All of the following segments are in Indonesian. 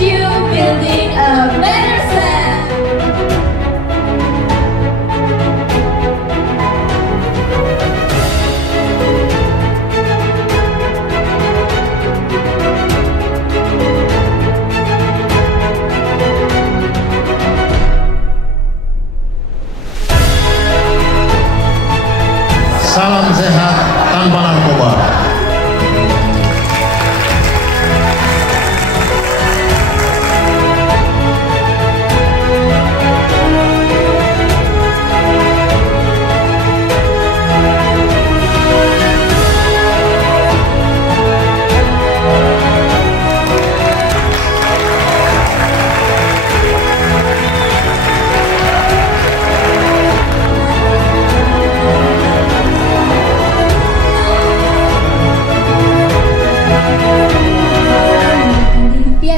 you building a better self. Salam sehat tanpa narkoba.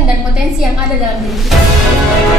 Dan potensi yang ada dalam diri kita.